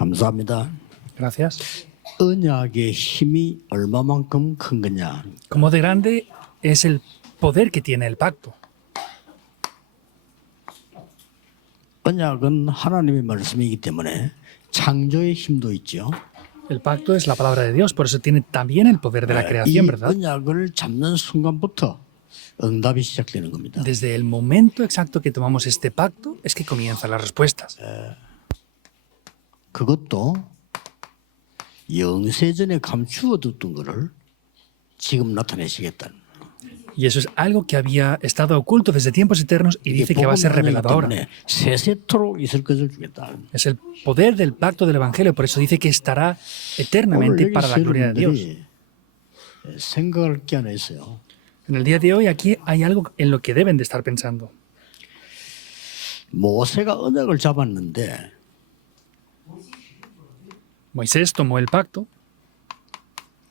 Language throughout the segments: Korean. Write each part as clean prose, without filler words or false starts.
감사합니다. Gracias. 언약의 힘이 얼마만큼 큰 거냐. ¿Cómo de grande es el poder que tiene el pacto? 언약은 하나님의 말씀이기 때문에 창조의 힘도 있죠. El pacto es la palabra de Dios, por eso tiene también el poder de la 이 creación, ¿verdad? 언약을 잡는 순간부터 응답이 시작되는 겁니다. Desde el momento exacto que tomamos este pacto es que comienzan las respuestas. 그것도 영세전에 감추어 뒀던 거를 지금 나타내시겠다는. Y eso es algo que había estado oculto desde tiempos eternos y dice que va a ser revelado ahora. 세세토록 있을 것을 주겠다. Es el poder del pacto del Evangelio, por eso dice que estará eternamente para la gloria de Dios. 생각할 게 하나 있어요. En el día de hoy aquí hay algo en lo que deben de estar pensando. 모세가 언약을 잡았는데 Moisés tomó el pacto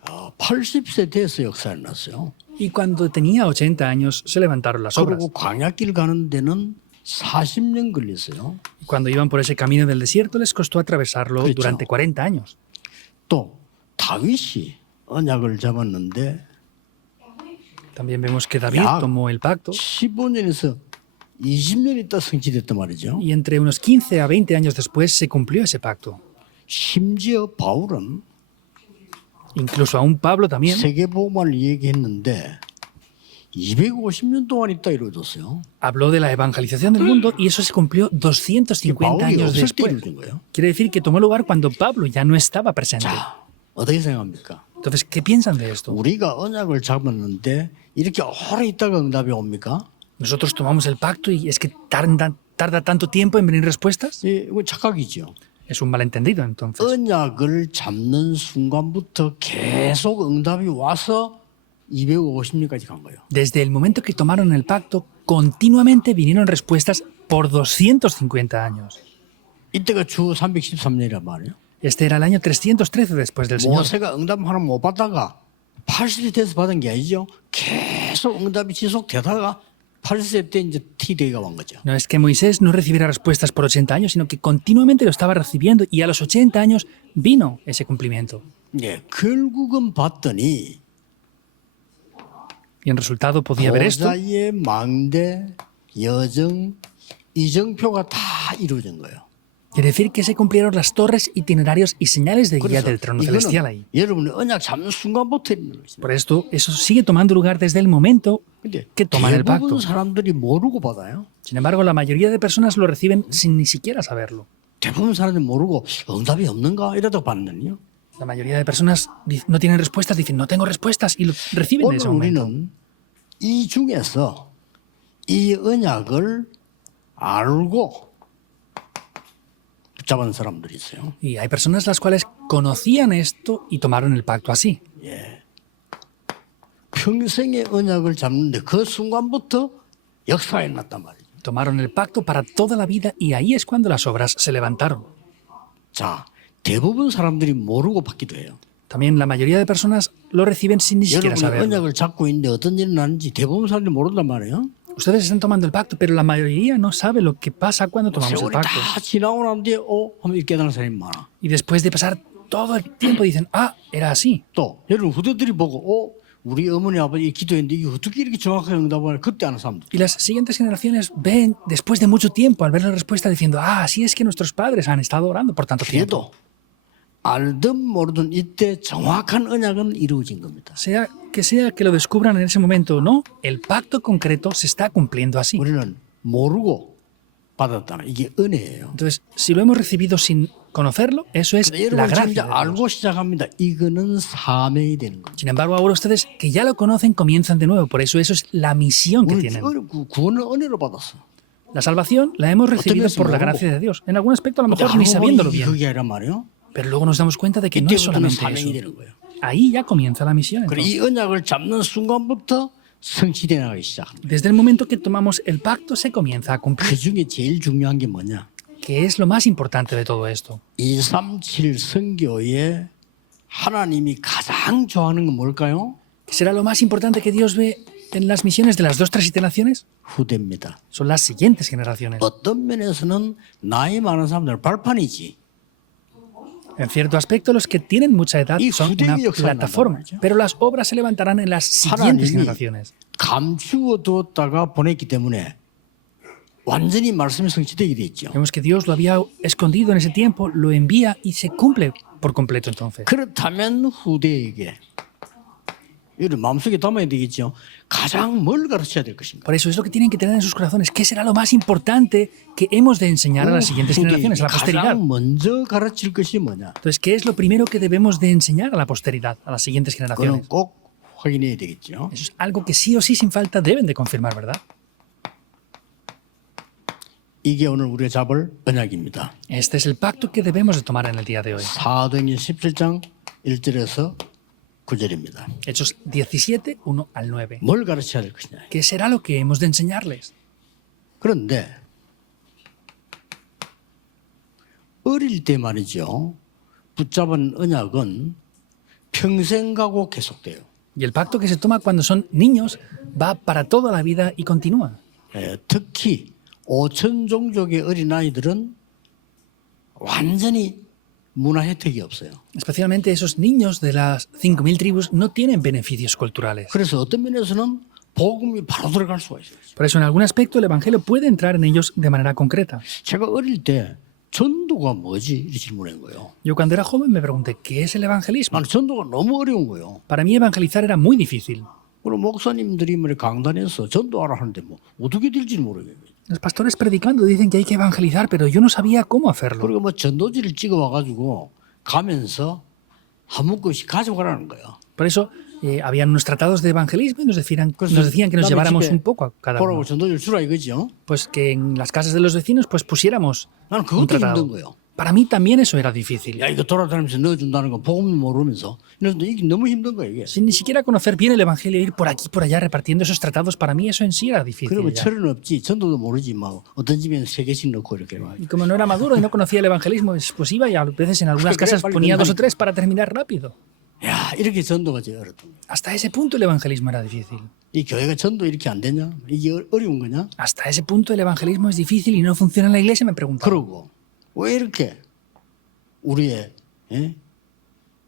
80세 돼서 역사를 났어요. y cuando tenía 80 años se levantaron las obras. 그리고 광야길 가는 데는 40년 걸렸어요. Y cuando iban por ese camino del desierto les costó atravesarlo 그렇죠. durante 40 años. 또 다윗이 언약을 잡았는데 También vemos que David 야. tomó el pacto 15년에서 20년 있다 성취됐단 말이죠. y entre unos 15 a 20 años después se cumplió ese pacto. 심지어 바울은 Incluso aún Pablo también 세계복음을 얘기했는데 250년 동안 있다 이루어졌어요. habló de la evangelización del mundo y eso se cumplió 250 바울이 años 없을 때 después. 이루어진 거예요. Quiere decir que tomó lugar cuando Pablo ya no estaba presente. 자, 어떻게 생각합니까? Entonces, ¿qué piensan de esto? 우리가 언약을 잡았는데 이렇게 오래 있다가 응답이 옵니까? Nosotros tomamos el pacto y es que tarda tanto tiempo en venir respuestas. 예, 이거 착각이죠. Es un malentendido entonces. 언약을 잡는 순간부터 계속 응답이 와서 250년까지 간 거예요. Desde el momento que tomaron el pacto, continuamente vinieron respuestas por 250 años. 이때가 주 313년이란 말이에요. Este era el año 313 después del Señor. 모세가 응답 하나 못 받다가 80세 돼서 받은 게 아니죠. 계속 응답이 지속되다가 80세 때 이제 T-Day가 온 거죠. No es que Moisés no recibiera respuestas por 80 años, sino que continuamente lo estaba recibiendo y a los 80 años vino ese cumplimiento. 예, 결국은 봤더니 Y en resultado podía ver esto. 보좌의 망대, 여정, 이정표가 다 이루어진 거예요. Quiere decir que se cumplieron las torres, itinerarios y señales de guía 그래서 del trono celestial ahí. 이거는 여러분이 언약 잡는 순간부터 있는 것입니다. Por esto, eso sigue tomando lugar desde el momento 근데 que toman el pacto. 대부분 사람들이 모르고 받아요. Sin embargo, la mayoría de personas lo reciben sin ni siquiera saberlo. 대부분 사람들이 모르고 응답이 없는가 이러다 받는요. La mayoría de personas no tienen respuestas, dicen no tengo respuestas y lo reciben 오늘 de ese momento. 우리는 이 중에서 이 언약을 알고 붙잡은 사람들이 있어요. Y hay personas las cuales conocían esto y tomaron el pacto así. 평생의 언약을 잡는데 그 순간부터 역사가 일어났단 말이에요. Tomaron el pacto para toda la vida y ahí es cuando las obras se levantaron. 자, 대부분 사람들이 모르고 받기도 해요. También la mayoría de personas lo reciben sin ni siquiera 여러분이 saberlo. 언약을 잡고 있는데 어떤 일이 나는지 대부분 사람들이 모른단 말이에요. Ustedes están tomando el pacto, pero la mayoría no sabe lo que pasa cuando tomamos el 세월이 pacto. 다 지나고 난 뒤에 하면 깨달은 사람이 많아. Y después de pasar todo el tiempo dicen, ah, era así. 또 여러분 후대들이 보고 우리 어머니 아버지 기도했는데 이게 어떻게 이렇게 정확하게 응답을 그때 하는 사람들. Y las siguientes generaciones ven, después de mucho tiempo, al ver la respuesta, diciendo, ah, así es que nuestros padres han estado orando por tanto tiempo. 그래도 알든 모르든 이때 정확한 언약은 이루어진 겁니다. Sea que lo descubran en ese momento o no, el pacto concreto se está cumpliendo así. 우리는 모르고 받았다는 이게 은혜예요. Entonces, si lo hemos recibido sin conocerlo, eso es 근데 la 여러분 gracia 진짜 de Dios. 알고 시작합니다. 이거는 사명이 되는 겁니다. Sin embargo, ahora ustedes que ya lo conocen comienzan de nuevo. Por eso es la misión que 우리 tienen. 구원을 은혜로 받았어. La salvación la hemos recibido por la gracia de Dios. En algún aspecto a lo mejor ni sabiéndolo bien. 그게 아니란 말이에요. Pero luego nos damos cuenta de que no es 이때부터는 solamente 사명이 eso. 되는 거예요. Ahí ya comienza la misión. 그리고 entonces. 이 언약을 잡는 순간부터 성취돼 나가기 시작합니다. Desde el momento que tomamos el pacto se comienza a cumplir. 그 중에 제일 중요한 게 뭐냐? ¿Qué es lo más importante de todo esto? 237 선교에 하나님이 가장 좋아하는 건 뭘까요? ¿Qué será lo más importante que Dios ve en las misiones de las 2-3 naciones? 후대입니다. Son las siguientes generaciones. 어떤 면에서는 나이 많은 사람들은 발판이지. En cierto aspecto, los que tienen mucha edad Y son 후대의 una 역사가 plataforma, 난단 말이죠. pero las obras se levantarán en las siguientes 하나님이 generaciones. 감추어 두었다가 보냈기 때문에 완전히 말씀이 성취되게 돼 있죠. Vemos que Dios lo había escondido en ese tiempo, lo envía y se cumple por completo entonces. 그렇다면 후대에게 이를 마음속에 담아야 되겠죠. 가장 뭘 가르쳐야 될 것인가? Por eso es lo que tienen que tener en sus corazones. ¿Qué será lo más importante que hemos de enseñar a las siguientes generaciones, a la posteridad? 가장 먼저 가르칠 것이 뭐냐? Entonces, ¿qué es lo primero que debemos de enseñar a la posteridad, a las siguientes 그건 generaciones? 꼭 확인해야 되겠죠. Eso es algo que sí o sí, sin falta, deben de confirmar, ¿verdad? 이게 오늘 우리가 잡을 언약입니다. Este es el pacto que debemos de tomar en el día de hoy. 사도행전 17장 1절에서 9절입니다. Hechos 17, 1 al 9. 뭘 가르쳐야 될 것이냐? ¿Qué será lo que hemos de enseñarles? 그런데 어릴 때 말이죠. 붙잡은 언약은 평생 가고 계속돼요. Y el pacto que se toma cuando son niños va para toda la vida y continúa. 특히 5천 종족의 어린아이들은 완전히 문화 혜택이 없어요. Especialmente esos niños de las 5.000 tribus no tienen beneficios culturales. 그래서 어떤 면에서는 복음이 바로 들어갈 수가 있어요. Por eso, en algún aspecto, el Evangelio puede entrar en ellos de manera concreta. 제가 어릴 때 전도가 뭐지? 이렇게 질문한 거예요. Yo cuando era joven me pregunté, ¿qué es el evangelismo? 나는 전도가 너무 어려운 거예요. Para mí evangelizar era muy difícil. 그리고 목사님들이 뭐 강단에서 전도하라 하는데 뭐 어떻게 될지 모르겠어요. Los pastores predicando dicen que hay que evangelizar, pero yo no sabía cómo hacerlo. 그리고 뭐 전도지를 찍어 와가지고 가면서 한 묶음씩 가져가라는 거예요. Por eso habían unos tratados de evangelismo y nos decían que nos 남의 lleváramos 집에 un poco a cada 보라고 uno. 전도지를 주라 이거죠. Pues que en las casas de los vecinos pues pusiéramos 나는 un 그것도 tratado. 힘든 거예요. Para mí también eso era difícil. 야 이거 돌아다니면서 넣어준다는 거 복음 모르면서 이래서 이게 너무 힘든 거예요 이게. Sin ni siquiera conocer bien el evangelio, ir por aquí por allá repartiendo esos tratados, para mí eso en sí era difícil. 그러면 ya. 철은 없지 전도도 모르지 막 어떤 집에는 3개씩 넣고 이렇게 막. Y como no era maduro y no conocía el evangelismo, pues iba y a veces en algunas Pues que casas cree, ponía vale, 2 o 3 para terminar rápido. 야 이렇게 전도가 제일 어렵던 거예요. Hasta ese punto el evangelismo era difícil. 이 교회가 전도 이렇게 안 되냐? 이게 어려운 거냐? Hasta ese punto el evangelismo es difícil y no funciona en la iglesia, me preguntaba. 그러고 왜 이렇게 우리의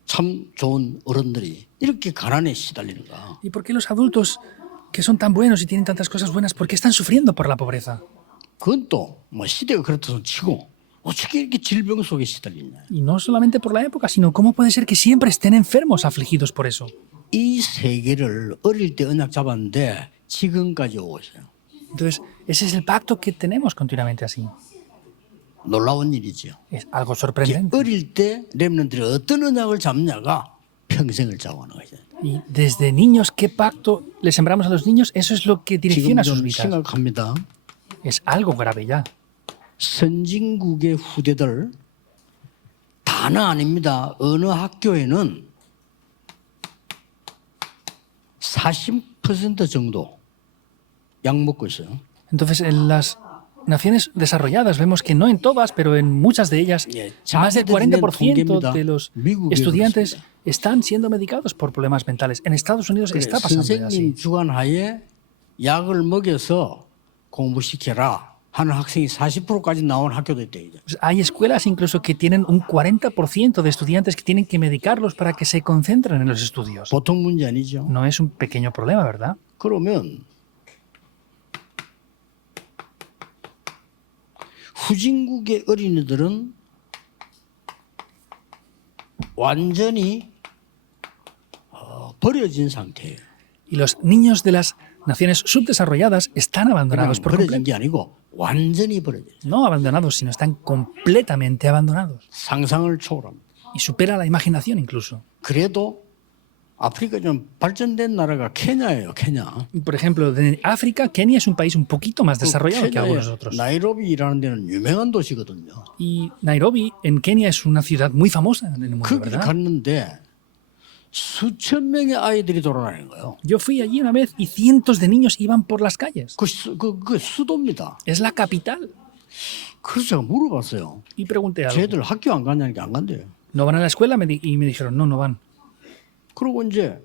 참 좋은 어른들이 이렇게 가난에 시달리는가? ¿Y por qué los adultos que son tan buenos y tienen tantas cosas buenas, por qué están sufriendo por la pobreza? 그건 또 뭐 시대가 그렇다고 치고 어떻게 이렇게 질병 속에 시달리냐? Y no solamente por la época, sino cómo puede ser que siempre estén enfermos, afligidos por eso. 이 세계를 어릴 때 언약 잡았는데 지금까지 오고 있어요. Entonces, ese es el pacto que tenemos continuamente así. 놀라운 일이죠. Es algo 이게 sorprendente. 어릴 때 렘넌트들이 어떤 언약을 잡냐가 평생을 잡아가는 거죠. Y desde niños, ¿qué pacto le sembramos a los niños? Eso es lo que 지금 direcciona sus 좀 vidas. 심각합니다. Es algo grave ya. 선진국의 후대들 다는 아닙니다. 어느 학교에는 40% 정도 약 먹고 있어요. Entonces, en las naciones desarrolladas vemos que no en todas, pero en muchas de ellas, 예, más del 40% de los 미국에 estudiantes 그렇습니다. están siendo medicados por problemas mentales. En Estados Unidos 그래, está pasando ya así. 선생님 주관하에 약을 먹여서 공부시켜라 하는 학생이 40%까지 나온 학교도 있대. 이제. Pues hay escuelas incluso que tienen un 40% de estudiantes que tienen que medicarlos para que se concentren en los estudios. 보통 문제 아니죠. No es un pequeño problema, ¿verdad? 그러면 후진국의 어린이들은 완전히 버려진 상태예요. Y los niños de las naciones subdesarrolladas están 그냥 abandonados por 버려진 completo. 게 아니고 완전히 버려져. No abandonados, sino están completamente abandonados. 상상을 초월합니다. Y supera la imaginación incluso. 그래도 아프리카 좀 발전된 나라가 케냐예요. 케냐. Y, por ejemplo, de África, Kenia es un país un poquito más desarrollado que algunos 케냐의 otros. 나이로비라는 데는 유명한 도시거든요. Y Nairobi, en Kenia, es una ciudad muy famosa en el mundo, 거기 ¿verdad? 갔는데 수천 명의 아이들이 돌아다니는 거예요. Yo fui allí una vez y cientos de niños iban por las calles. 그 수도입니다. Es la capital. 그래서 제가 물어봤어요. Y pregunté algo. 쟤들 학교 안 가냐니까 안 간대요. ¿No van a la escuela? Y me dijeron, no, no van. 그러고 이제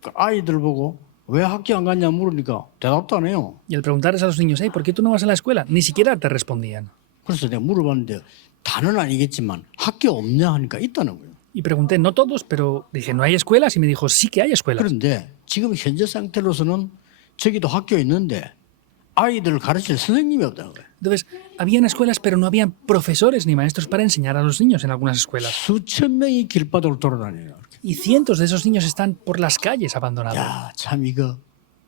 그 아이들 보고 왜 학교 안 갔냐 물으니까 대답도 안 해요. Y al preguntarles a los niños, hey, ¿por qué tú no vas a la escuela? Ni siquiera te respondían. 그래서 내가 물어봤는데 다는 아니겠지만 학교 없냐 하니까 있다는 거예요. Y pregunté, no todos, pero dije, ¿no hay escuelas? Y me dijo, sí que hay escuelas. 그런데 지금 현재 상태로서는 저기도 학교 있는데 아이들을 가르칠 선생님이 없다는 거예요. Entonces, habían escuelas, pero no habían profesores ni maestros para enseñar a los niños en algunas escuelas. 수천 명이 길바닥을 돌아다녀요. Y cientos de esos niños están por las calles abandonados. 야, 참 이거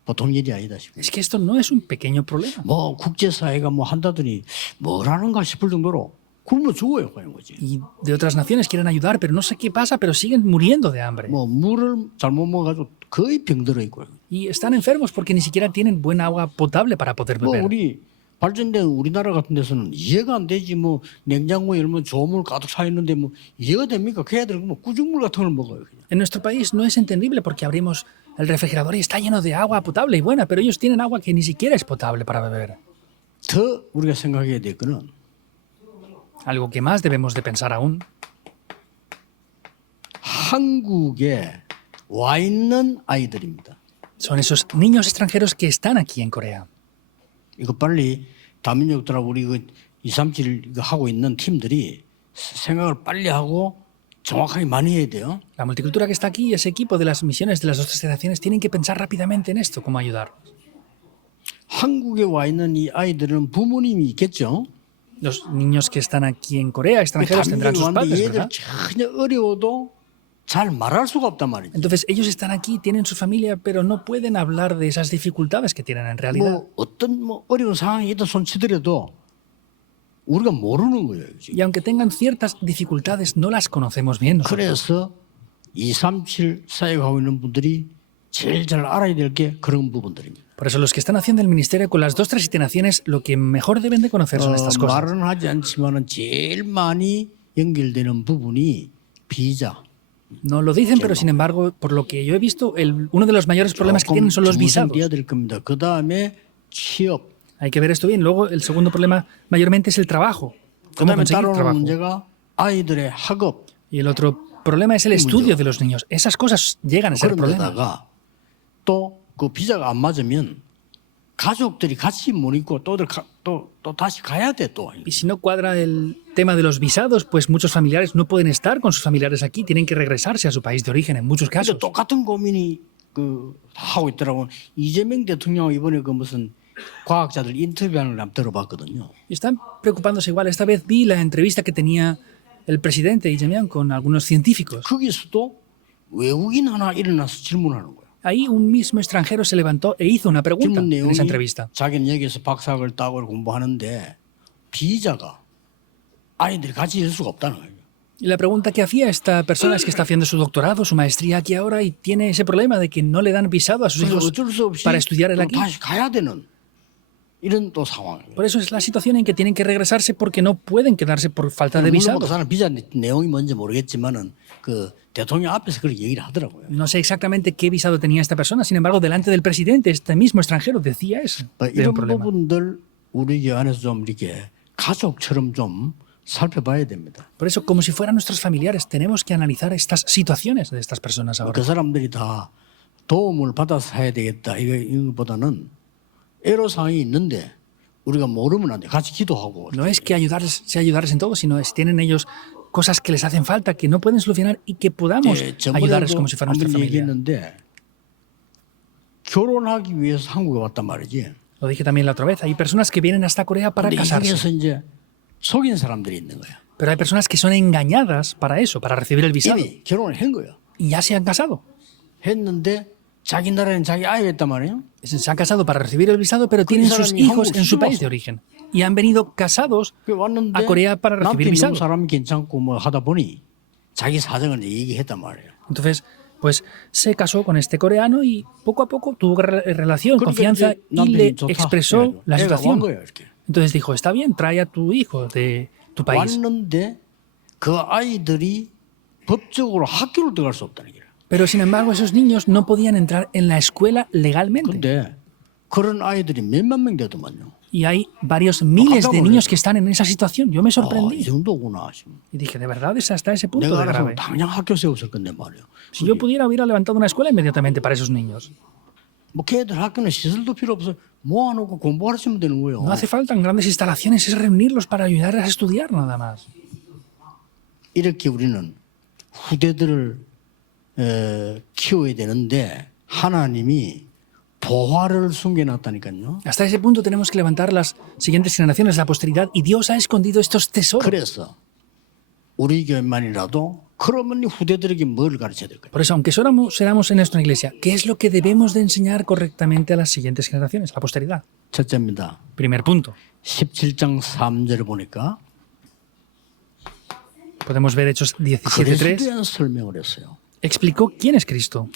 보통 일이 아니다 싶어요. Es que esto no es un pequeño problema. 뭐 국제사회가 뭐 한다더니 뭐라는가 싶을 정도로 굶어 죽어요, 그런 거지. Y de otras naciones quieren ayudar, pero no sé qué pasa, pero siguen muriendo de hambre. 뭐 물을 잘못 먹어가지고 거의 병들어 있고요. Y están enfermos porque ni siquiera tienen buena agua potable para poder 뭐 beber. 우리 발전된 우리나라 같은 데서는 이해가 안 되지. 뭐 냉장고에 열면 좋은 물 가득 차 있는데 뭐 이해가 됩니까? 그 애들 뭐 꾸중물 같은 걸 먹어요. 그냥. En nuestro país no es entendible porque abrimos el refrigerador y está lleno de agua potable y buena, pero ellos tienen agua que ni siquiera es potable para beber. 더 우리가 생각해야 될 거는 Algo que más debemos de pensar aún 한국에 와 있는 아이들입니다. son esos niños extranjeros que están aquí en Corea. 이거 빨리 다민족들하고 우리 그 237 이거 하고 있는 팀들이 생각을 빨리 하고 정확하게 많이 해야 돼요. La multicultura que está aquí, ese equipo de las misiones de las otras generaciones, tienen que pensar rápidamente en esto, cómo ayudar. 한국에 와 있는 이 아이들은 부모님이 있겠죠. Los niños que están aquí en Corea, extranjeros, tendrán 다민족이 sus 왔는데 padres, 얘들 ¿verdad? 전혀 어려워도 잘 말할 수가 없단 말이죠. Entonces ellos están aquí, tienen su familia, pero no pueden hablar de esas dificultades que tienen en realidad. 뭐 어떤 뭐 어려운 상황이 있다 손치더라도 우리가 모르는 거예요. 지금. Y aunque tengan ciertas dificultades, no las conocemos bien nosotros. 그래서 237 사역하고 있는 분들이 제일 잘 알아야 될 게 그런 부분들입니다. Por eso los que están haciendo el ministerio con las 237 naciones, lo que mejor deben de conocer son estas cosas. 말은 하지 않지만은 제일 많이 연결되는 부분이 비자. No lo dicen, pero sin embargo, por lo que yo he visto, uno de los mayores problemas que tienen son los visados. 돼야 될 겁니다. 그 다음에 취업. Hay que ver esto bien. Luego, el segundo problema mayormente es el trabajo. 그 ¿Cómo 다음에 conseguir 따라오는 trabajo? 문제가 아이들의 학업. Y el otro problema es el estudio de los niños. Esas cosas llegan a ser 그런 problemas. 데다가 또 그 비자가 안 맞으면 가족들이 같이 못 있고 또 다시 가야 돼 또. Y si no cuadra el tema de los visados, pues muchos familiares no pueden estar con sus familiares aquí, tienen que regresarse a su país de origen en muchos 근데 casos. 똑같은 고민이 그 하고 있더라고. 이재명 대통령 이번에 그 무슨 과학자들 인터뷰하는 걸 한번 들어봤거든요. Y están preocupándose igual. Esta vez vi la entrevista que tenía el presidente Ijeong con algunos científicos. 거기서도 외국인 하나 일어나서 질문하는 거야. Ahí un mismo extranjero se levantó e hizo una pregunta 질문 en 내용이 esa entrevista. 자기는 여기서 박사학을 따고 공부하는데 비자가 아이들이 같이 있을 수가 없다는 거예요. Y la pregunta que hacía esta persona es que está haciendo su doctorado, su maestría aquí ahora y tiene ese problema de que no le dan visado a sus 그래서 hijos 어쩔 수 없이 para estudiar él 또 aquí. 다시 가야 되는 이런 또 상황이에요. Por eso es la situación en que tienen que regresarse porque no pueden quedarse por falta de 물론 그 visado. 사람 비자 내용이 뭔지 모르겠지만은 그 대통령 앞에서 그렇게 얘기를 하더라고요. No sé exactamente qué visado tenía esta persona, sin embargo, delante del presidente, este mismo extranjero decía eso. De 이런 un problema. 부분들 우리 교회 안에서 좀 이렇게 가족처럼 좀 살펴봐야 됩니다. Por eso, como si fueran nuestros familiares, tenemos que analizar estas situaciones de estas personas ahora. 그 사람들이 다 도움을 받아서 해야 되겠다 이거보다는 애로사항이 있는데 우리가 모르면 안 돼. 같이 기도하고. No es que sea ayudarles en todo, sino es tienen ellos cosas que les hacen falta, que no pueden solucionar y que podamos ayudarles como si fuera nuestra 한번 familia. 얘기했는데 결혼하기 위해서 한국에 왔단 말이지. Lo dije también la otra vez, hay personas que vienen hasta Corea para 근데 이 casarse, 중에서 이제 속인 사람들이 있는 거야. pero hay personas que son engañadas para eso, para recibir el visado, 이미 결혼을 한 거야. y ya se han casado. 했는데 자기 나라에는 자기 아이가 있단 말이에요. Se han casado para recibir el visado, pero tienen sus hijos en su país de origen. Y han venido casados 그 왔는데 a Corea para recibir 남편 visado. 미국 사람이 괜찮고 뭐 하다 보니 자기 사정을 이제 얘기했단 말이에요. Entonces, pues se casó con este coreano y poco a poco tuvo relación, confianza 이제 y 남편이 le 좋다 expresó 해가지고 la 애가 온 situación. 거예요, 이렇게. Entonces dijo, está bien, trae a tu hijo de tu país. 왔는데 그 아이들이 법적으로 학교를 들어갈 수 없다는 거예요. Pero sin embargo, esos niños no podían entrar en la escuela legalmente. 근데 그런 아이들이 몇만 명 되더만요. Y hay varios miles de niños que están en esa situación. Yo me 이 sorprendí. 정도구나. 지금. Y dije, ¿de verdad es hasta ese punto 내가 de 알아서 grave? 당장 학교 세웠을 건데 말이에요. Si yo pudiera, hubiera levantado una escuela inmediatamente para esos niños. 뭐 걔들 학교는 시설도 필요 없어. 모아놓고 공부하시면 되는 거예요. No hace falta grandes instalaciones, es reunirlos para ayudarles a estudiar nada más. 이렇게 우리는 후대들을 키워야 되는데 하나님이 보화를 숨겨놨다니까요. Hasta ese punto tenemos que levantar las siguientes generaciones, la posteridad, y Dios ha escondido estos tesoros. 그래서 우리 교회만이라도 그러면 후대들에게 뭘 가르쳐야 될까요? Por eso, aunque éramos en nuestra iglesia, ¿qué es lo que debemos de enseñar correctamente a las siguientes generaciones, a la posteridad? 첫째입니다. Primer punto. 17장 3절을 보니까 Podemos ver Hechos 17:3. 그리스도에 대한 설명을 했어요. Explicó quién es Cristo.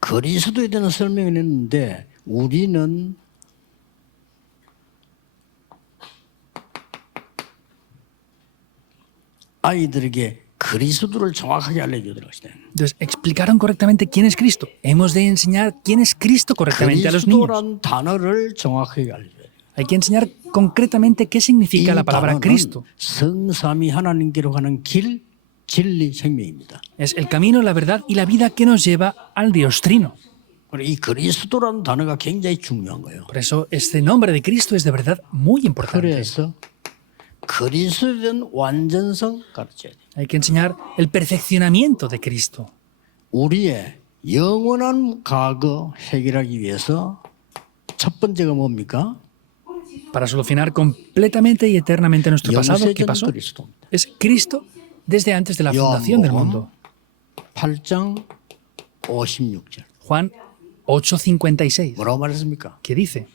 그리스도에 대한 설명을 했는데 우리는 아이들에게 그리스도를 정확하게 알려줘야 될 것이다. Entonces, explicaron correctamente quién es Cristo. Hemos de enseñar quién es Cristo correctamente a los niños. 그리스도란 단어를 정확하게 알려줘야 돼요. Hay que enseñar concretamente qué significa la palabra Cristo. 성삼위 하나님께로 가는 길, 진리, 생명입니다. Es el camino, la verdad y la vida que nos lleva al Dios Trino. 그리고 이 그리스도라는 단어가 굉장히 중요한 거예요. Por eso, este nombre de Cristo es de verdad muy importante. 그래서 그리스도에 대한 완전성 가르쳐야 돼요. Hay que enseñar el perfeccionamiento de Cristo. 우리의 영원한 과거 해결하기 위해서 첫 번째가 뭡니까? Para solucionar completamente y eternamente nuestro pasado, ¿qué 영세전 pasó? 그리스도입니다. Es Cristo desde antes de la fundación del mundo. 8장 56절. Juan 8:56. 뭐라고 말했습니까? ¿Qué dice?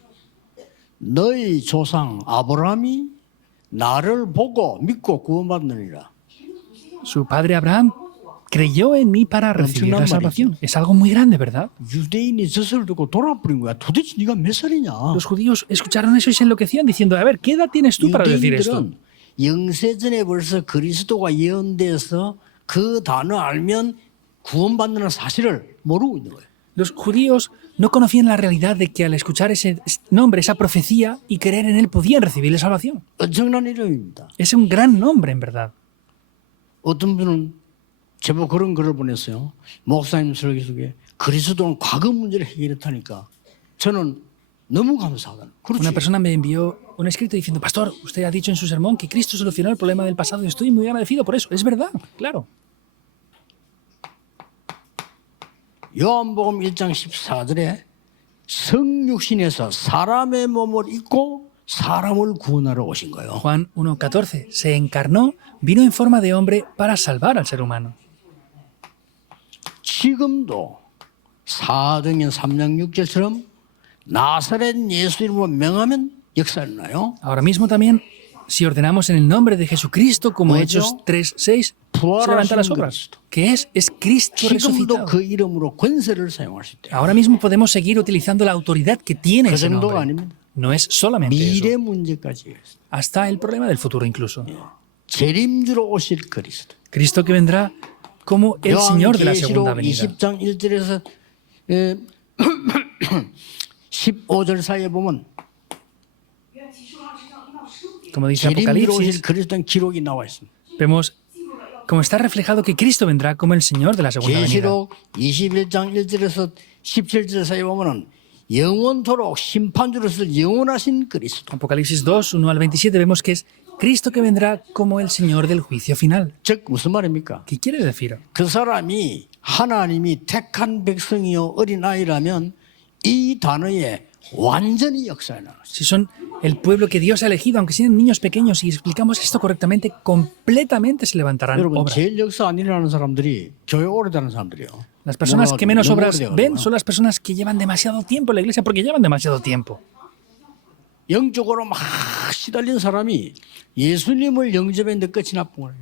너희 조상 아브라함이 나를 보고 믿고 구원받느니라. Su padre Abraham creyó en mí para recibir la salvación. Es algo muy grande, ¿verdad? 유대인이 저서를 듣고 돌아버린 거야. 도대체 네가 몇 살이냐? Los judíos escucharon eso y se enloquecían diciendo, a ver, ¿qué edad tienes tú para decir esto? 유대인들은 영세전에 벌써 그리스도가 예언돼서 그 단어 알면 구원받는 사실을 모르고 있는 거예요. Los judíos no conocían la realidad de que al escuchar ese nombre, esa profecía y creer en él podían recibir la salvación. 엄청난 이름입니다. Es un gran nombre, en verdad. 어떤 분은 제법 그런 글을 보냈어요. 목사님 설교 속에 그리스도는 과거 문제를 해결했다니까 저는 너무 감사하다. Una 그렇지. persona me envió un escrito diciendo, Pastor, usted ha dicho en su sermón que Cristo solucionó el problema del pasado y estoy muy agradecido por eso. Es verdad, claro. 요한복음 1장 14절에 성육신에서 사람의 몸을 입고 사람을 구원하러 오신 거예요. Juan 1:14 se encarnó, vino en forma de hombre para salvar al ser humano. 지금도 사도행전 3장 6절처럼 나사렛 예수 이름으로 명하면 역사 일어나요. Ahora mismo también, si ordenamos en el nombre de Jesucristo, como ¿Cómo Hechos hecho? 3:6, se levantan las obras. ¿Qué es? Es Cristo 지금도 resucitado. 그 이름으로 권세를 사용할 수 있대요. Ahora mismo podemos seguir utilizando la autoridad que tiene 그 ese 정도가 nombre. 아닙니다. No es solamente 미래 eso, 문제까지 있어요. hasta el problema del futuro incluso. 재림주로 오실 그리스도. Cristo que vendrá como el Señor de la segunda 요한계시록 venida. 20장 1절에서 15절 사이에 보면 Como dice 재림주로 Apocalipsis, 오실 그리스도는 기록이 나와 있습니다. vemos como está reflejado que Cristo vendrá como el Señor de la segunda venida. 계시록 21장 1절에서 17절 사이에 보면은 영원토록 심판주로서 영원하신 그리스도. Apocalipsis 2, 1 al 27, vemos que es Cristo que vendrá como el Señor del juicio final. 즉 무슨 말입니까? ¿Qué quiere decir? 그 사람이 하나님이 택한 백성이요 어린아이라면 이 단어에 완전히 역사에 나왔어요. Si son el pueblo que Dios ha elegido, aunque sean niños pequeños, y explicamos esto correctamente, completamente se levantarán 여러분 obras. 제일 역사 안 일어나는 사람들이 교회 오래다는 사람들이요. Las personas que menos 너무 obras 오래돼가지고. ven son las personas que llevan demasiado tiempo en la iglesia, porque llevan demasiado tiempo. 영적으로 막 시달린 사람이 예수님을 영접했는데 끝이 나쁜 거예요.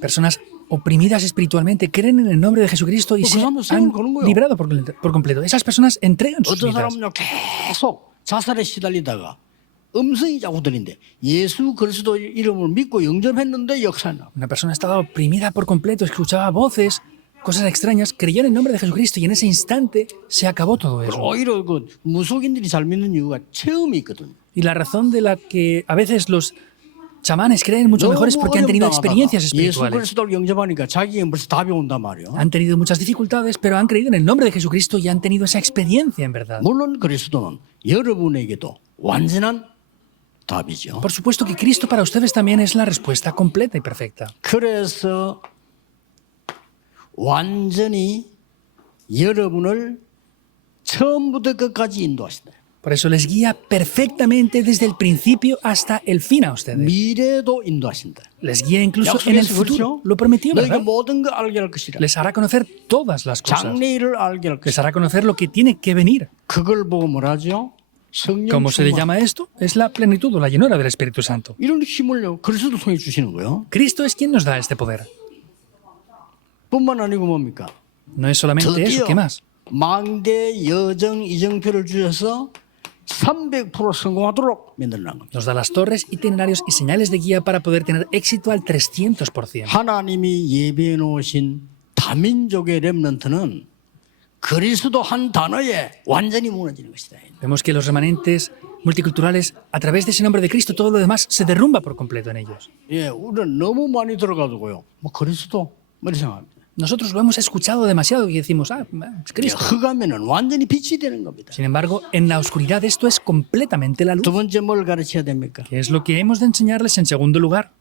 Personas oprimidas espiritualmente creen en el nombre de Jesucristo y Pues se vamos, han Señor, con un huevo. librado por completo. Esas personas entregan sus 어떤 vidas. 사람은요 계속 자살에 시달리다가 음성이 자꾸 들린대. 예수 그리스도 이름을 믿고 영접했는데 역사에 나. Una persona estaba oprimida por completo, escuchaba voces, cosas extrañas, creyó en el nombre de Jesucristo y en ese instante se acabó todo eso. 오히려 그 무속인들이 잘 믿는 이유가 체험이 있거든요. Y la razón de la que a veces los chamanes creen mucho mejor es porque han tenido experiencias 예수 espirituales. 그리스도를 영접하니까 자기에게 벌써 답이 온단 말이에요. Han tenido muchas dificultades, pero han creído en el nombre de Jesucristo y han tenido esa experiencia en verdad. 물론 그리스도는 여러분에게도 완전한 답이죠. Por supuesto que Cristo para ustedes también es la respuesta completa y perfecta. 그래서 완전히 여러분을 처음부터 끝까지 인도하신다. Por eso les guía perfectamente desde el principio hasta el fin a ustedes. 미래도 인도하신다. Les guía incluso en el 약속했어, futuro. 그렇죠? Lo prometió, 너희가 ¿verdad? 모든 걸 알게 할 것이라. Les hará conocer todas las cosas. 장래일을 알게 할 Les 것이라. hará conocer lo que tiene que venir. 그걸 보고 뭐라죠? 성령 ¿Cómo se le 충만. llama esto? Es la plenitud o la llenura del Espíritu Santo. 이런 힘을요 그리스도 통해 주시는 거예요. Cristo es quien nos da este poder. 뿐만 아니고 뭡니까? No es solamente eso, 드디어 ¿qué más? 망대 여정 이정표를 주셔서 300% 성공하도록 만들어낸 겁니다. Nos da las torres, itinerarios y señales de guía para poder tener éxito al 300%. 하나님이 예배해 놓으신 다민족의 렘넌트는 그리스도 한 단어에 완전히 무너지는 것이다. Vemos que los remanentes multiculturales, a través de ese nombre de Cristo, todo lo demás se derrumba por completo en ellos. 예, 우리는 너무 많이 들어가지고요. 뭐 그리스도 뭐 이렇게 생각합니다. Nosotros lo hemos escuchado demasiado y decimos, es 예, Cristo. 흑하면은 완전히 빛이 되는 겁니다. Sin embargo, en la oscuridad esto es completamente la luz. 두 번째 뭘 가르쳐야 됩니까? ¿Qué es lo que hemos de enseñarles en segundo lugar?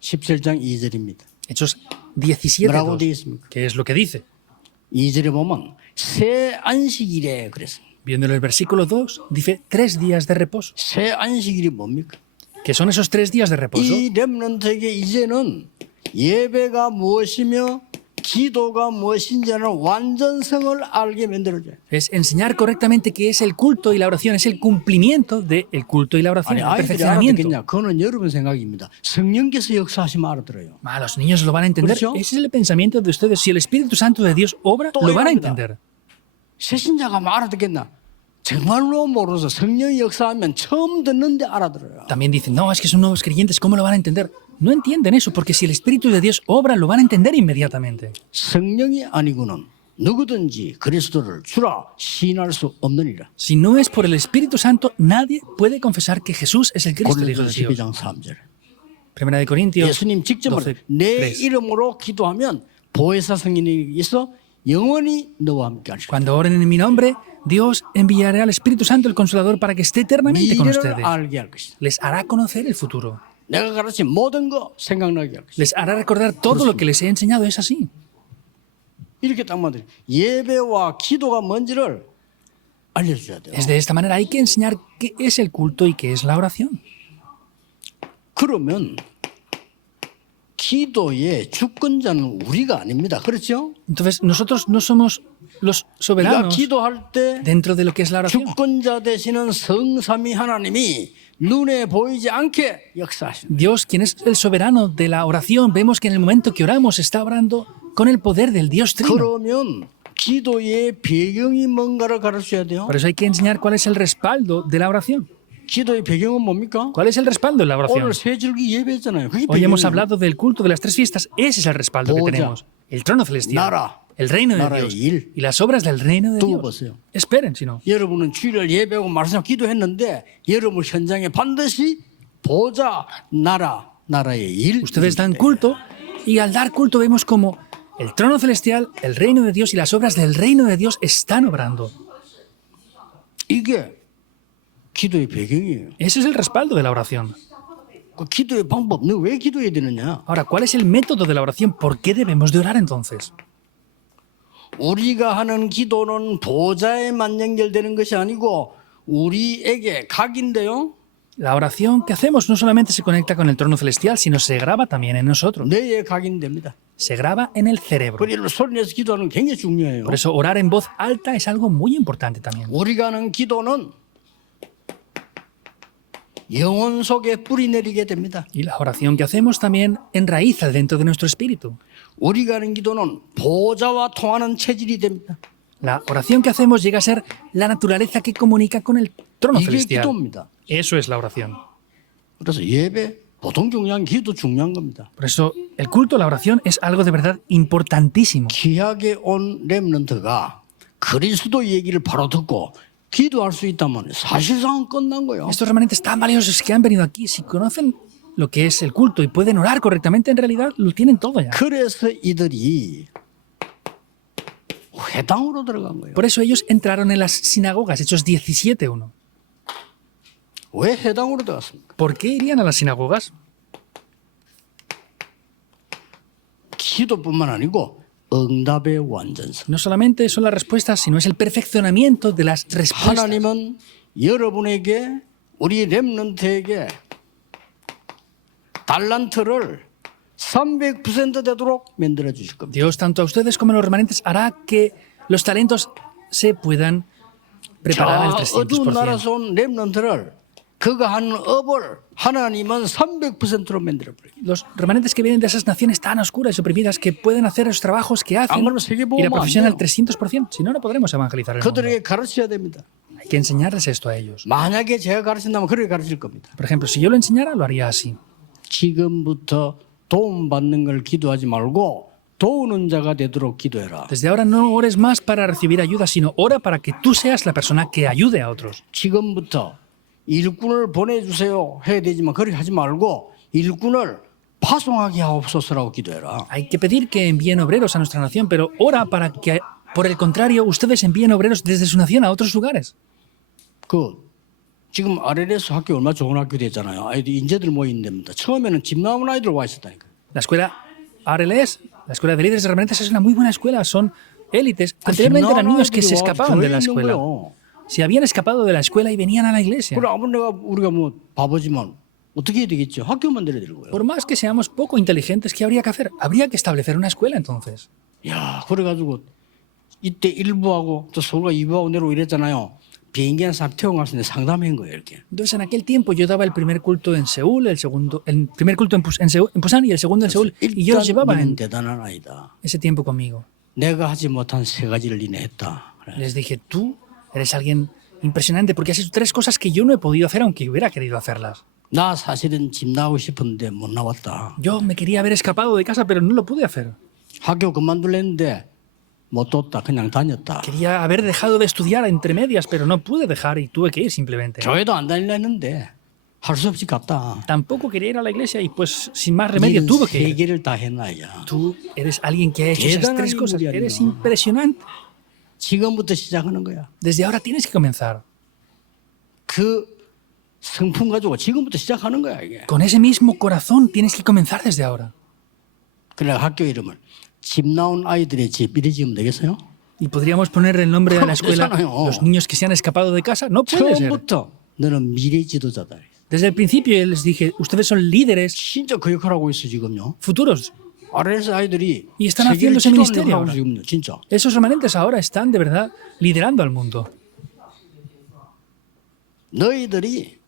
17장 2절입니다. Hechos 17, 뭐라고 되어 있습니까? ¿qué es lo que dice? 2절에 보면 새 안식일에 그랬습니다. Viendo el versículo 2, dice 3 días de reposo. 새 안식일이 뭡니까? ¿Qué son esos 3 días de reposo? 이 렘넌트에게 이제는 예배가 무엇이며 기도가 무엇인지는 완전성을 알게 만들어줘요. Es enseñar correctamente qué es el culto y la oración. Es el cumplimiento del culto y la oración, 아니 el 아이들이 perfeccionamiento. 알아듣겠냐? 그거는 여러분 생각입니다. 성령께서 역사하시면 알아들어요. Los niños lo van a entender. ¿Por eso? Ese es el pensamiento de ustedes. Si el Espíritu Santo de Dios obra, Todo lo van a igualita. entender. 새신자가 뭐 알아듣겠나? 정말로 모르서 성령이 역사하면 처음 듣는데 알아들어요. También dicen, no, es que son nuevos creyentes, ¿cómo lo van a entender? No entienden eso, porque si el Espíritu de Dios obra, lo van a entender inmediatamente. 성령이 아니고는 누구든지 그리스도를 주라 시인할 수 없느니라. Si no es por el Espíritu Santo, nadie puede confesar que Jesús es el Cristo, el Hijo 고린도서 de Dios. 12장 3절. Primera de Corintios 예수님 직접 12, 내 3. 이름으로 기도하면 보혜사 성인이 있어 영원히 너와 함께 하시고 Cuando oren en mi nombre, Dios enviará al Espíritu Santo, el Consolador, para que esté eternamente con 미래를 ustedes. 알게 할 것이다. Les hará conocer el futuro. 내가 가르친 모든 거 생각나게 할 것이다. Les hará recordar todo lo que les he enseñado. Es así. 이렇게 딱 만들어. 예배와 기도가 뭔지를 알려줘야 돼요. Es de esta manera. Hay que enseñar qué es el culto y qué es la oración. 그러면 기도의 주권자는 우리가 아닙니다. 그렇죠? Entonces, nosotros no somos los 우리가 soberanos 기도할 때 dentro de lo que es la oración. 주권자 되시는 성삼위 하나님이 눈에 보이지 않게 역사하십니다. Dios, quien es el soberano de la oración, vemos que en el momento que oramos está orando con el poder del Dios Trino. 그러면 기도의 배경이 뭔가를 가르쳐야 돼요. Por eso hay que enseñar cuál es el respaldo de la oración. 기도의 배경은 뭡니까? ¿Cuál es el respaldo de la oración? 오늘 세 줄기 예배했잖아요. 그게 Hoy hemos 배경이에요. hablado del culto de las 3 fiestas. Ese es el respaldo que Boya, tenemos. El trono celestial, 나라, el reino de 나라의 Dios 일. y las obras del reino de 또 Dios. 보세요. Esperen, si no. 여러분은 주일을 예배하고 말씀하고 기도했는데 여러분 현장에 반드시 보좌, 나라의 일. Ustedes dan culto y al dar culto vemos como el trono celestial, el reino de Dios y las obras del reino de Dios están obrando. 이게 기도의 배경이에요. Ese es el respaldo de la oración. 그 기도의 방법, 너 왜 기도해야 되느냐? Ahora, ¿cuál es el método de la oración? ¿Por qué debemos de orar entonces? 우리가 하는 기도는 보좌에만 연결되는 것이 아니고 우리에게 각인데요. La oración que hacemos no solamente se conecta con el trono celestial, sino se graba también en nosotros. 뇌에 각인됩니다. Se graba en el cerebro. 그리고 소리 내서 기도하는 게 굉장히 중요해요. Por eso orar en voz alta es algo muy importante también. 우리가 하는 기도는 영혼 속에 뿌리 내리게 됩니다. Y la oración que hacemos también enraiza dentro de nuestro espíritu. 우리가 하는 기도는 보좌와 통하는 체질이 됩니다. La oración que hacemos llega a ser la naturaleza que comunica con el trono 이게 celestial. 기도입니다. Eso es la oración. 그래서 예배 보통 중요한 기도 중요한 겁니다. Por eso el culto, la oración es algo de verdad importantísimo. 기약에 온 렘넌트가 그리스도 얘기를 바로 듣고 기도할 수 있다면 사실상 끝난 거예요. Estos remanentes tan valiosos que han venido aquí, si conocen lo que es el culto y pueden orar correctamente, en realidad lo tienen todo ya. 그래서 이들이 회당으로 들어간 거예요. Por eso ellos entraron en las sinagogas, Hechos 17:1. 왜 회당으로 들어갔습니까? ¿Por qué irían a las sinagogas? 시도뿐만 아니고 응답의 완전성. No solamente son las respuestas, sino es el perfeccionamiento de las respuestas. 하나님은 여러분에게 우리 렘넌트에게 달란트를 300% 되도록 만들어 주실 겁니다. Dios, tanto a ustedes como a los remanentes, hará que los talentos se puedan preparar al 저 어두운 300%. 나라에서 온 렘넌트를 그가 하는 업을 하나님은 300%로 만들어 버려요. Los remanentes que vienen de esas naciones tan oscuras y oprimidas que pueden hacer los trabajos que hacen 안 그러면 세계 y la 보험은 안 profesión al 돼요. 300%. Si no, no podremos evangelizar el mundo. 그들에게 가르쳐야 됩니다. Hay que enseñarles esto a ellos. 만약에 제가 가르친다면 그렇게 가르칠 겁니다. Por ejemplo, si yo lo enseñara, lo haría así. 지금부터 도움 받는 걸 기도하지 말고 도우는 자가 되도록 기도해라. Desde ahora no ores más para recibir ayuda, sino ora para que tú seas la persona que ayude a otros. 지금부터 일꾼을 보내주세요 해야 되지만 그렇게 하지 말고 일꾼을 파송하게 하옵소서라고 기도해라. Hay que pedir que envíen obreros a nuestra nación, pero ora para que, por el contrario, ustedes envíen obreros desde su nación a otros lugares. 그 지금 RLS 학교 얼마나 좋은 학교 됐잖아요. 아이들 인재들 모인 데입니다. 처음에는 집 나온 아이들 와 있었다니까. La escuela RLS, la escuela de líderes de remanentes, es una muy buena escuela. Son élites. Anteriormente eran niños que se escapaban de la escuela. Se habían escapado de la escuela y venían a la iglesia. 그래 아무리 우리가 뭐 바보지만 어떻게 해야 되겠죠? 학교 만들어야 되는 거예요. Por más que seamos poco inteligentes, ¿qué habría que hacer? Habría que establecer una escuela entonces. 야, 그래가지고 이때 1부하고 또 서울가 2부하고 내려오고 이랬잖아요. 비행기 한 사람 태워 갔을 때 상담한 거예요, 이렇게. Entonces en aquel tiempo yo daba el primer culto en Seúl, el primer culto en Busan y el segundo en Seúl, y yo los llevaba 너는 en 대단한 아이다. ese tiempo conmigo. 내가 하지 못한 세 가지를 니네 했다. 그래. Les dije, tú eres alguien impresionante porque has hecho 3 cosas que yo no he podido hacer aunque hubiera querido hacerlas. 나 사실은 집 나오고 싶은데 못 나왔다. Yo me quería haber escapado de casa, pero no lo pude hacer. 학교 그만둘랬는데 못 뒀다. 그냥 다녔다. Quería haber dejado de estudiar entre medias, pero no pude dejar y tuve que ir simplemente. 교회도 안 다닐라 했는데 할 수 없이 갔다. Tampoco quería ir a la iglesia y pues sin más remedio tuve que 세 ir. 개를 다 했나야. Tú eres alguien que ha hecho esas 3 cosas. Eres impresionante. 지금부터 시작하는 거야. Desde ahora tienes que comenzar. 그 성품 가지고 지금부터 시작하는 거야 이게. Con ese mismo corazón tienes que comenzar desde ahora. 그래 학교 이름을 집 나온 아이들의 집 이래 지으면 되겠어요? Y podríamos poner el nombre de la escuela 그렇잖아요. los niños que se han escapado de casa. No puede ser. 처음부터 너는 미래 지도자다. Desde el principio yo les dije, ustedes son líderes 진짜 그 역할을 하고 있어 지금요. futuros. RLS 아이들이 Y están 세계를 haciendo ese 지도하는 ministerio 역할을 하고 ahora. 지금요. 진짜. Esos remanentes ahora están de verdad liderando al mundo. 너희들이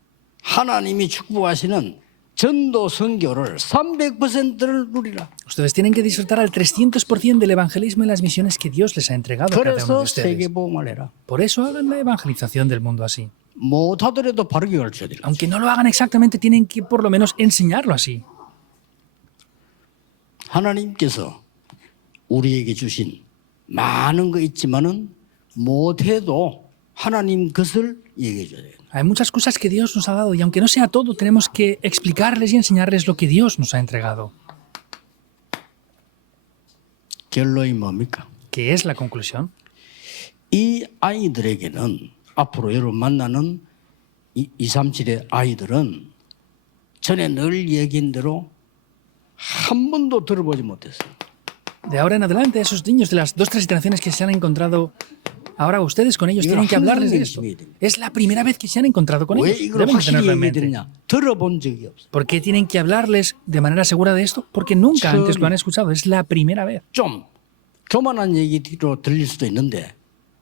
하나님이 축복하시는 전도 선교를 300%를 누리라. Ustedes tienen que disfrutar al 300% del evangelismo y las misiones que Dios les ha entregado a cada uno de 그래서 ustedes. 세계복음을 해라. Por eso hagan la evangelización del mundo así. 못하더라도 바르게 가르쳐야 되라. Aunque no lo hagan exactamente, tienen que por lo menos enseñarlo así. 하나님께서 우리에게 주신 많은 거 있지만은 못해도 하나님 것을 얘기해 줘야 돼요. Hay muchas cosas que Dios nos ha dado y aunque no sea todo, tenemos que explicarles y enseñarles lo que Dios nos ha entregado. 결론이 뭡니까? ¿Qué es la conclusión? 이 아이들에게는 앞으로 여러분 만나는 237의 아이들은 전에 늘 얘기한 대로 한 번도 들어보지 못했어요. De ahora en adelante, esos niños de las 2-3 generaciones que se han encontrado ahora ustedes con ellos tienen que hablarles de esto. Es la primera vez que se han encontrado con 왜 ellos. 이걸 Deben de 확실히 tenerlo en 얘기해야 mente. 되느냐? 들어본 적이 없어요. ¿Por qué tienen que hablarles de manera segura de esto? Porque nunca antes lo han escuchado. Es la primera vez. 좀 교만한 얘기로 들릴 수도 있는데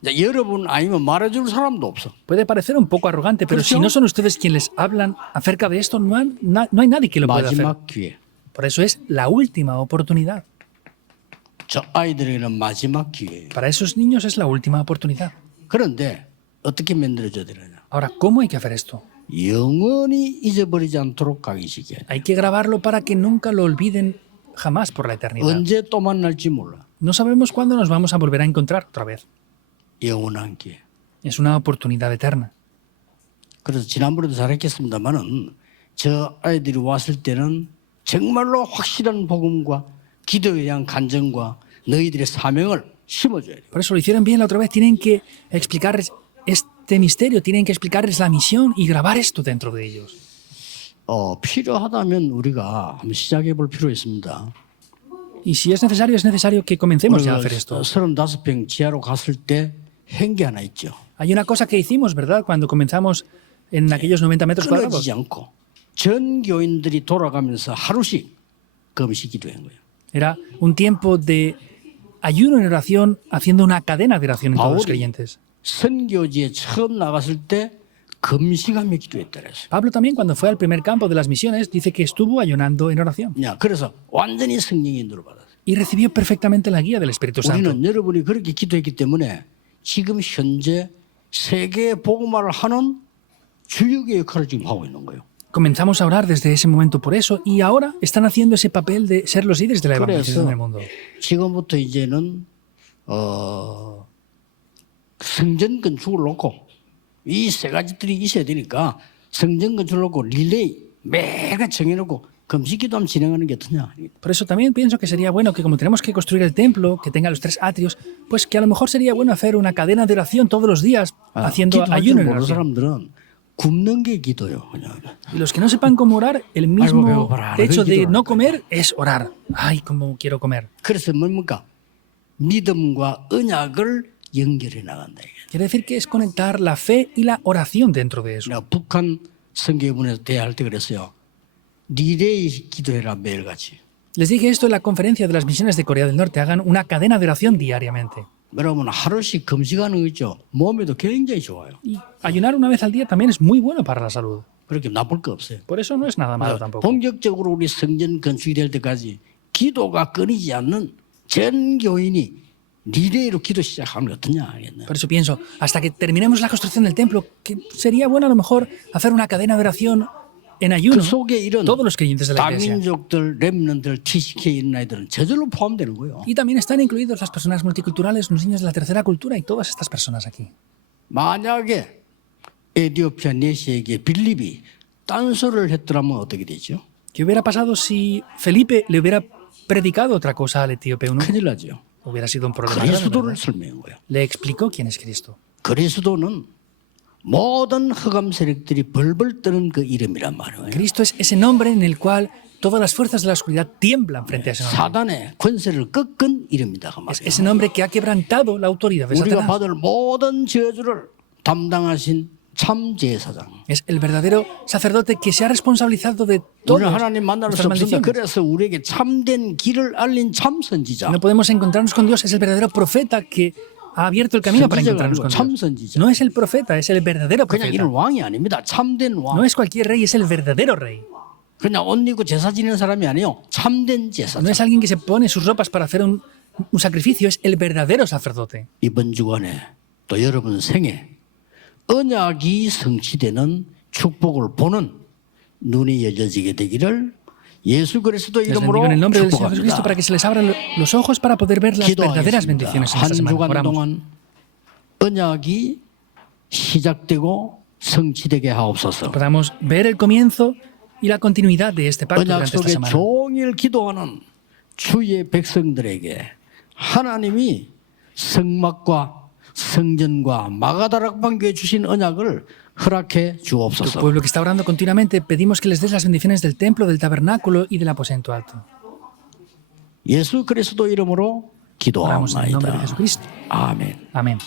이제 여러분 아니면 말해줄 사람도 없어. Puede parecer un poco arrogante, pero si ¿Por qué? no son ustedes quienes les hablan acerca de esto, no hay nadie que lo pueda hacer. 마지막 기회. Por eso es la última oportunidad. 저 아이들에게는 마지막 기회예요. Para esos niños es la última oportunidad. 그런데 어떻게 만들어줘야 되느냐? Ahora, ¿cómo hay que hacer esto? 영원히 잊어버리지 않도록 각인시켜야 돼. Hay que grabarlo para que nunca lo olviden jamás por la eternidad. 언제 또 만날지 몰라. No sabemos cuándo nos vamos a volver a encontrar otra vez. 영원한 기회. Es una oportunidad eterna. 그래서 지난번에도 잘했겠습니다만은 저 아이들이 왔을 때는 정말로 확실한 복음과 기도에 대한 간증과 너희들의 사명을 심어줘야 돼요. Por eso lo hicieron bien la otra vez. Tienen que explicarles este misterio, tienen que explicarles la misión y grabar esto dentro de ellos. 필요하다면 우리가 한번 시작해 볼 필요 있습니다. Y si es necesario que comencemos ya a hacer esto. 35평 지하로 갔을 때 행기 하나 있죠. Hay una cosa que hicimos, ¿verdad? Cuando comenzamos en aquellos 90 metros cuadrados. 끊어지지 않고 전 교인들이 돌아가면서 하루씩 금식 기도한 거예요. Era un tiempo de ayuno en oración, haciendo una cadena de oración en todos los 바울이 creyentes. 선교지에 처음 나갔을 때 금식하며 기도했다 그랬어요. Pablo también, cuando fue al primer campo de las misiones, dice que estuvo ayunando en oración 야, 그래서 완전히 성령의 인도를 받았어요. y recibió perfectamente la guía del Espíritu Santo. 우리는 여러분이 그렇게 기도했기 때문에 지금 현재 세계 복음화를 하는 주역의 역할을 지금 하고 있는 거예요. Comenzamos a orar desde ese momento por eso y ahora están haciendo ese papel de ser los líderes de la evangelización en el mundo. 지금부터 이제는 성전 건축을 놓고 이 세 가지들이 있어야 되니까 성전 건축을 놓고 릴레이 매일 정해놓고 금식기도 한번 진행하는 게 어떠냐. Por eso también pienso que sería bueno que como tenemos que construir el templo, que tenga los 3 atrios, pues que a lo mejor sería bueno hacer una cadena de oración todos los días haciendo 기도할 줄 ayuno en 모르는 oración. 사람들은 굶는 게 기도요. 그냥. Y los que no sepan cómo orar, el mismo 배고파라. hecho de 기도를 no 할 거예요. comer es orar. Ay, cómo quiero comer. 그래서 뭡니까? 믿음과 언약을 연결해 나간다. 이게. Quiere decir que es conectar la fe y la oración dentro de eso. 내가 북한 선교분에서 대화할 때 그랬어요. 리레이 기도해라 매일같이. Les dije esto en la conferencia de las misiones de Corea del Norte. Hagan una cadena de oración diariamente. 여러분 하루씩 금식하는 거 있죠. 몸에도 굉장히 좋아요. Y ayunar una vez al día también es muy bueno para la salud. 그렇게 나쁠 거 없어요. Por eso no es nada malo tampoco. 본격적으로 우리 성전 건축이 될 때까지 기도가 끊이지 않는 전 교인이 리레이로 기도 시작하는 게 어떠냐 알겠네. Por eso pienso, hasta que terminemos la construcción del templo, que sería bueno a lo mejor hacer una cadena de oración en ayuno. 그 속에 이런 Todos los creyentes de la iglesia. 다민족들, 렘넌들, TCK 이런 아이들은 저절로 포함되는 거예요. Y también están incluidos las personas multiculturales, los niños de la tercera cultura y todas estas personas aquí. 만약에 에티오피아 내시에게 빌립이 딴소리를 했더라면 어떻게 되죠? ¿Qué hubiera pasado si Felipe le hubiera predicado otra cosa al etíope uno? 큰일 나죠. Hubiera sido un problema grave, 그리스도를 ¿verdad? 설명한 거예요. Le explicó quién es Cristo. 그리스도는 모든 흑암 세력들이 벌벌 떠는 그 이름이란 말이에요. Cristo es ese nombre en el cual todas las fuerzas de la oscuridad tiemblan frente a ese nombre. 사단의 권세를 꺾은 이름이다 그 Es 말이에요. ese nombre que ha quebrantado la autoridad de 우리가 Satanás. 받을 모든 저주를 담당하신 참 제사장. Es el verdadero sacerdote que se ha responsabilizado de 우리는 todas 하나님 만날 수 nuestras 없습니다. maldiciones. 그래서 우리에게 참된 길을 알린 참 선지자. No podemos encontrarnos con Dios, es el verdadero profeta que ha abierto el camino para 선지자가 encontrarnos 아니고 con 참 Dios. 선지자. No es el profeta, es el verdadero 그냥 이런 profeta. 왕이 아닙니다. 참된 왕. No es cualquier rey, es el verdadero rey. 그냥 옷 입고 제사 지내는 사람이 아니에요. 참된 No 제사장. es alguien que se pone sus ropas para hacer un sacrificio, es el verdadero sacerdote. 이번 주간에 또 여러분 생에 언약이 성취되는 축복을 보는 눈이 열려지게 되기를 예수 그리스도 Les bendigo 이름으로 en el nombre del Señor Jesucristo 축복합니다. para que se les abran los ojos para poder ver las verdaderas 기도하겠습니다. bendiciones en 한 esta semana. 주간 Oramos. 동안 언약이 시작되고 성취되게 하옵소서. Podamos ver el comienzo y la continuidad de este pacto 언약 durante esta 속에 semana. 종일 기도하는 주의 백성들에게 하나님이 성막과 성전과 마가다락방 교회 주신 언약을 허락해 Tu 주옵소서. pueblo que está orando continuamente, pedimos que les des las bendiciones del templo, del tabernáculo y del aposento alto. 예수 그리스도 이름으로 Oramos en el nombre de 기도합니다. Jesucristo. 아멘. Amén.